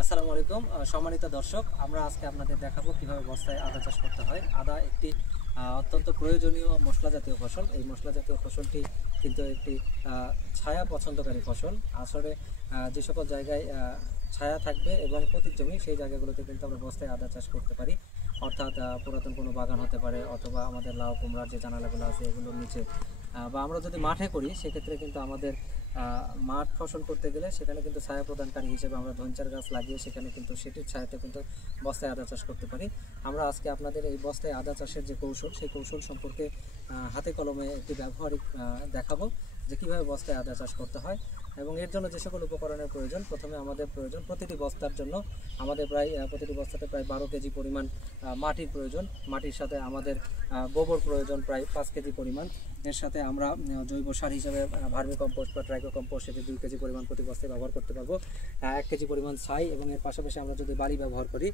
আসসালামু আলাইকুম সম্মানিত দর্শক, আমরা আজকে আপনাদের দেখাবো কিভাবে বস্তায় আদা চাষ করতে হয়। আদা একটি অত্যন্ত প্রয়োজনীয় মশলা জাতীয় ফসল। এই মশলা জাতীয় ফসলটি কিন্তু একটি ছায়া পছন্দকারী ফসল। আসলে যে সকল জায়গায় ছায়া থাকবে এবং পতিত জমি, সেই জায়গাগুলোতে কিন্তু আমরা বস্তায় আদা চাষ করতে পারি। অর্থাৎ পুরাতন কোনো বাগান হতে পারে, অথবা আমাদের লাউ কুমড়ার যে জানালাগুলো আছে এগুলোর নিচে, বা আমরা যদি মাঠে করি সেক্ষেত্রে কিন্তু আমাদের মাঠ ফসল করতে গেলে সেখানে কিন্তু ছায়া প্রদানকারী হিসেবে আমরা ধনচার গাছ লাগিয়ে সেখানে কিন্তু সেটির ছায়াতে কিন্তু বস্তায় আদা চাষ করতে পারি। আমরা আজকে আপনাদের এই বস্তায় আদা চাষের যে কৌশল, সেই কৌশল সম্পর্কে হাতে কলমে একটি ব্যবহারিক দেখাবো যে কীভাবে বস্তায় আদা চাষ করতে হয় এবং এর জন্য যে সকল উপকরণের প্রয়োজন। প্রথমে আমাদের প্রয়োজন প্রতিটি বস্তার জন্য আমাদের প্রতিটি বস্তাতে প্রায় 12 কেজি পরিমাণ মাটির প্রয়োজন। মাটির সাথে আমাদের গোবর প্রয়োজন প্রায় 5 কেজি পরিমাণ। এর সাথে আমরা জৈব সার হিসাবে ভার্মি কম্পোস্ট বা ট্রাইকো কম্পোস্ট সেটি 2 কেজি পরিমাণ প্রতি বস্তায় ব্যবহার করতে পারবো। 1 কেজি পরিমাণ ছাই এবং এর পাশাপাশি আমরা যদি বালি ব্যবহার করি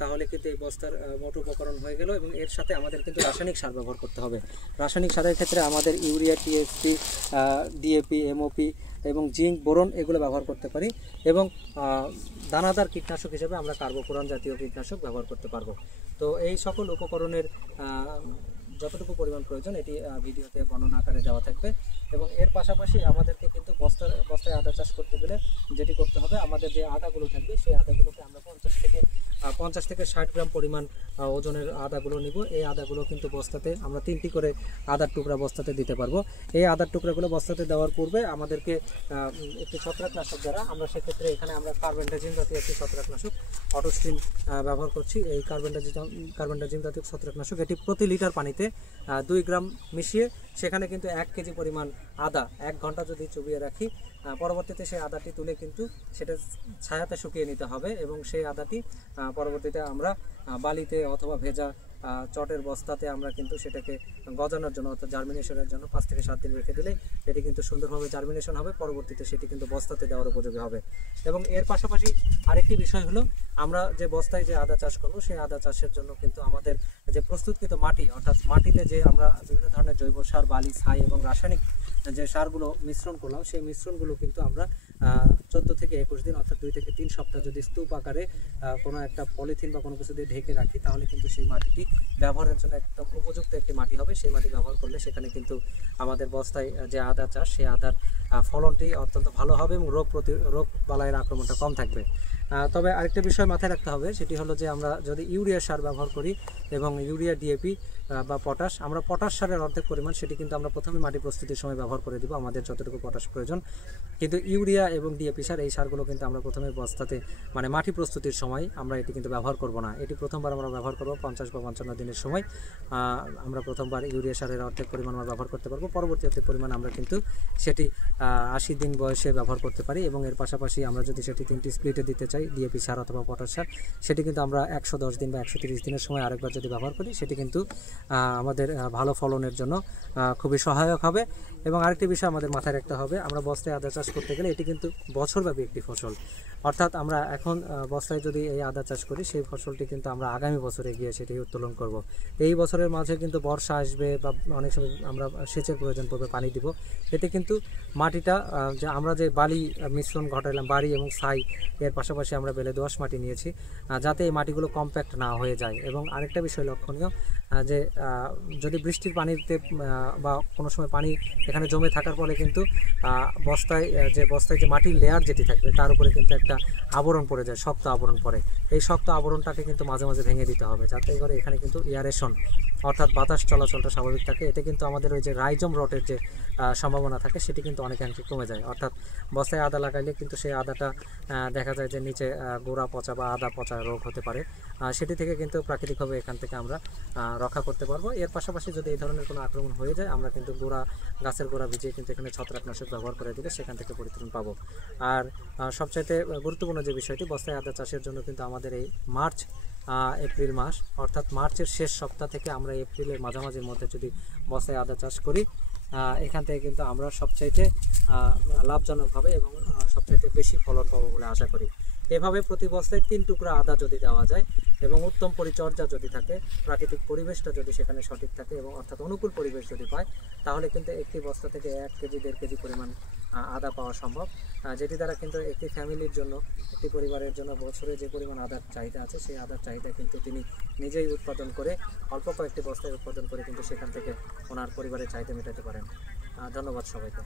তাহলে কিন্তু এই বস্তার মোট উপকরণ হয়ে গেল। এবং এর সাথে আমাদের কিন্তু রাসায়নিক সার ব্যবহার করতে হবে। রাসায়নিক সারের ক্ষেত্রে আমাদের ইউরিয়া, টিএসপি, ডিএপি, এমওপি এবং জিঙ্ক, বোরন এগুলো ব্যবহার করতে পারি। এবং দানাদার কীটনাশক হিসেবে আমরা কার্বোফুরান জাতীয় কীটনাশক ব্যবহার করতে পারবো। তো এই সকল উপকরণের যতটুকু পরিমাণ প্রয়োজন এটি ভিডিওতে বর্ণনা আকারে দেওয়া থাকবে। এবং এর পাশাপাশি আমাদেরকে কিন্তু বস্তায় আদা চাষ করতে গেলে যেটি করতে হবে, আমাদের যে আদাগুলো থাকবে সেই আদাগুলোকে আমরা 50 থেকে 60 গ্রাম পরিমাণ ওজনের আদাগুলো নিব। এই আদাগুলো কিন্তু বস্তাতে আমরা 3টি করে আদার টুকরা বস্তাতে দিতে পারবো। এই আদার টুকরাগুলো বস্তাতে দেওয়ার পূর্বে আমাদেরকে একটি ছত্রাকনাশক দ্বারা আমরা সেক্ষেত্রে এখানে আমরা কার্বেন্ডাজিম জাতীয় একটি ছত্রাকনাশক অটোস্টিন ব্যবহার করছি। এই কার্বেন্ডাজিম জাতীয় ছত্রাকনাশক এটি প্রতি লিটার পানিতে 2 গ্রাম মিশিয়ে সেখানে কিন্তু 1 কেজি পরিমাণ আদা 1 ঘন্টা যদি চুবিয়ে রাখি, পরবর্তীতে সেই আদাটি তুলে কিন্তু সেটা ছায়াতে শুকিয়ে নিতে হবে। এবং সেই আদাটি পরবর্তীতে আমরা বালিতে অথবা ভেজা চটের বস্তাতে আমরা কিন্তু সেটাকে গজানোর জন্য অর্থাৎ জার্মিনেশনের জন্য 5 থেকে 7 দিন রেখে দিলে এটি কিন্তু সুন্দরভাবে জার্মিনেশন হবে। পরবর্তীতে সেটি কিন্তু বস্তাতে দেওয়ার উপযোগী হবে। এবং এর পাশাপাশি আরেকটি বিষয় হলো, আমরা যে বস্তায় যে আদা চাষ করব সেই আদা চাষের জন্য কিন্তু আমাদের যে প্রস্তুতকৃত মাটি, অর্থাৎ মাটিতে যে আমরা বিভিন্ন ধরনের জৈব সার, বালি, ছাই এবং রাসায়নিক যে সারগুলো মিশ্রণ করলাম, সেই মিশ্রণগুলো কিন্তু আমরা 14 থেকে 21 দিন অর্থাৎ 2 থেকে 3 সপ্তাহ যদি স্তূপ আকারে কোনো একটা পলিথিন বা কোনো কিছু দিয়ে ঢেকে রাখি, তাহলে কিন্তু সেই মাটিটি ব্যবহারের জন্য একদম উপযুক্ত একটি মাটি হবে। সেই মাটি ব্যবহার করলে সেখানে কিন্তু আমাদের বস্তায় যে আদা চাষ, সেই আদার ফলনটি অত্যন্ত ভালো হবে এবং রোগ বালাইয়ের আক্রমণটা কম থাকবে। তবে আরেকটা বিষয় মাথায় রাখতে হবে, সেটি হলো যে আমরা যদি ইউরিয়া সার ব্যবহার করি এবং ইউরিয়া, ডিএপি বা পটাশ, আমরা পটাশ সারের অর্ধেক পরিমাণ সেটি কিন্তু আমরা প্রথমে মাটি প্রস্তুতির সময় ব্যবহার করে দিব আমাদের যতটুকু পটাশ প্রয়োজন। কিন্তু ইউরিয়া এবং ডিএপি সার, এই সারগুলো কিন্তু আমরা প্রথমে বস্তাতে মানে মাটি প্রস্তুতির সময় আমরা এটি কিন্তু ব্যবহার করব না। এটি প্রথমবার আমরা ব্যবহার করব 50 বা 55 দিনের সময়। আমরা প্রথমবার ইউরিয়া সারের অর্ধেক পরিমাণ আমরা ব্যবহার করতে পারবো। পরবর্তী অর্ধেক পরিমাণ আমরা কিন্তু সেটি 80 দিন বয়সে ব্যবহার করতে পারি। এবং এর পাশাপাশি আমরা যদি সেটি 3টি স্প্লিটে দিতে চাই, ডিএপি সার অথবা পটাশ সার, সেটি কিন্তু আমরা 110 দিন বা 130 দিনের সময় আরেকবার যদি ব্যবহার করি, সেটি কিন্তু আমাদের ভালো ফলনের জন্য খুবই সহায়ক হবে। এবং আরেকটি বিষয় আমাদের মাথায় রাখতে হবে, আমরা বস্তায় আদা চাষ করতে গেলে এটি কিন্তু বছরব্যাপী একটি ফসল। অর্থাৎ আমরা এখন বস্তায় যদি এই আদা চাষ করি, সেই ফসলটি কিন্তু আমরা আগামী বছরে গিয়ে সেটি উত্তোলন করব। এই বছরের মাঝে কিন্তু বর্ষা আসবে বা অনেক সময় আমরা সেচের প্রয়োজন পড়বে, পানি দিব। এতে কিন্তু মাটিটা যে আমরা যে বালি মিশ্রণ ঘটালাম, বালি এবং ছাই, এর পাশাপাশি আমরা বেলে দোআঁশ মাটি নিয়েছি, যাতে এই মাটিগুলো কম্প্যাক্ট না হয়ে যায়। এবং আরেকটা বিষয় লক্ষণীয়, যে যদি বৃষ্টির পানিতে বা কোনো সময় পানি এখানে জমে থাকার ফলে কিন্তু বস্তায় যে মাটির লেয়ার যেটি থাকবে তার উপরে কিন্তু একটা আবরণ পড়ে যায়, শক্ত আবরণ পড়ে। এই শক্ত আবরণটাকে কিন্তু মাঝে মাঝে ভেঙে দিতে হবে, যাতে করে এখানে কিন্তু এয়ারেশন অর্থাৎ বাতাস চলাচলটা স্বাভাবিক থাকে। এতে কিন্তু আমাদের ওই যে রাইজম রটের যে সম্ভাবনা থাকে সেটি কিন্তু অনেকাংশে কমে যায়। অর্থাৎ বস্তায় আদা লাগাইলে কিন্তু সেই আদাটা দেখা যায় যে নিচে গোড়া পচা বা আদা পচা রোগ হতে পারে, সেটি থেকে কিন্তু প্রাকৃতিকভাবে এখান থেকে আমরা রক্ষা করতে পারবো। এর পাশাপাশি যদি এই ধরনের কোনো আক্রমণ হয়ে যায়, আমরা কিন্তু গাছের গোড়া ভিজিয়ে কিন্তু এখানে ছত্রাকনাশক ব্যবহার করে দিলে সেখান থেকে পরিত্রাণ পাবো। আর সবচাইতে গুরুত্বপূর্ণ যে বিষয়টি, বস্তায় আদা চাষের জন্য কিন্তু আমাদের এই এপ্রিল মাস, অর্থাৎ মার্চের শেষ সপ্তাহ থেকে আমরা এপ্রিলের মাঝামাঝির মধ্যে যদি বস্তায় আদা চাষ করি, এখান থেকে কিন্তু আমরা সবচাইতে লাভজনক হবে এবং সবচাইতে বেশি ফলন পাবো বলে আশা করি। এভাবে প্রতি বস্তায় 3 টুকরা আদা যদি দেওয়া যায় এবং উত্তম পরিচর্যা যদি থাকে, প্রাকৃতিক পরিবেশটা যদি সেখানে সঠিক থাকে এবং অর্থাৎ অনুকূল পরিবেশ যদি পায়, তাহলে কিন্তু একটি বস্তা থেকে 1 কেজি 1.5 কেজি পরিমাণ আদা পাওয়া সম্ভব, যেটি দ্বারা কিন্তু একটি ফ্যামিলির জন্য, একটি পরিবারের জন্য বছরে যে পরিমাণ আদার চাহিদা আছে সেই আদার চাহিদা কিন্তু তিনি নিজেই উৎপাদন করে, অল্প কয়েকটি বস্তায় উৎপাদন করে কিন্তু সেখান থেকে ওনার পরিবারের চাহিদা মেটাতে পারেন। ধন্যবাদ সবাইকে।